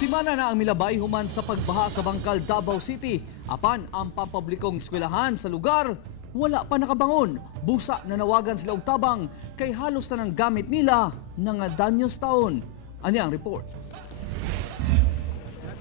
Simana na ang milabay human sa pagbaha sa Bangkal, Davao City. Apan ang pampublikong eskwelahan sa lugar, wala pa nakabangon. Busa na nawagan sila og tabang kay halos na ng gamit nila nga danyos taon. Ani ang report.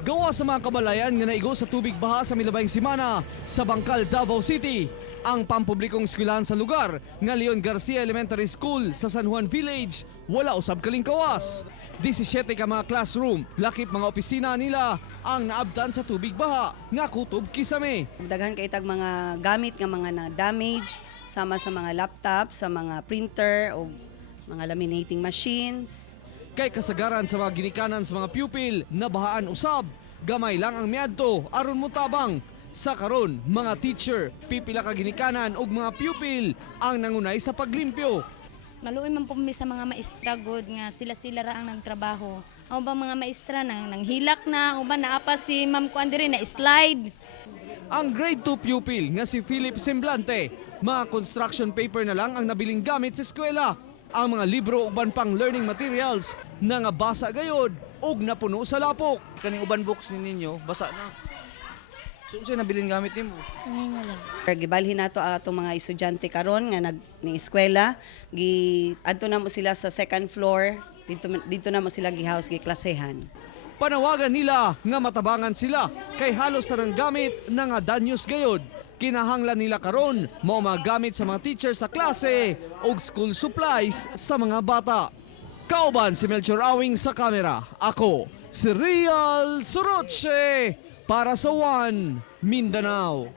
Gawa sa mga kabalayan nga naigo sa tubig baha sa milabayng simana sa Bangkal, Davao City. Ang pampublikong eskwelahan sa lugar nga Leon Garcia Elementary School sa San Juan Village wala usab kalingkawas. 17 ka mga classroom, lakip mga opisina nila ang naabtan sa tubig baha nga kutob kisame. Daghan kay tag mga gamit nga mga na-damage sama sa mga laptop, sa mga printer o mga laminating machines. Kay kasagaran sa mga ginikanan sa mga pupil na bahaan usab, gamay lang ang miadto aron motabang. Sa karon, mga teacher, pipila ka ginikanan ug mga pupil ang nangunay sa paglimpyo. Maluoy man po mi sa mga maestra good nga sila ra ang nagtrabaho. O ba mga maestra nang hilak na o ba naapa si Ma'am Kuan diri na slide. Ang grade 2 pupil nga si Philip Semblante, mga construction paper na lang ang nabiling gamit sa eskwela. Ang mga libro ug uban pang learning materials na nga basa gayod ug napuno sa lapok. Kaning uban books ninyo basa na. So unsay nabiling gamit nimo? Kanina lang. Gibalhin nato ato mga estudyante karon nga ni eskwela, adto na mo sila sa second floor, dito na mo sila gihouse giklasehan. Panawagan nila nga matabangan sila kay halos tanang gamit na nga danyos gayod. Kinahanglan nila karon mao mga gamit sa mga teacher sa klase ug school supplies sa mga bata. Kauban si Melchor Awing sa kamera. Ako, si Real Suroche para sa One Mindanao.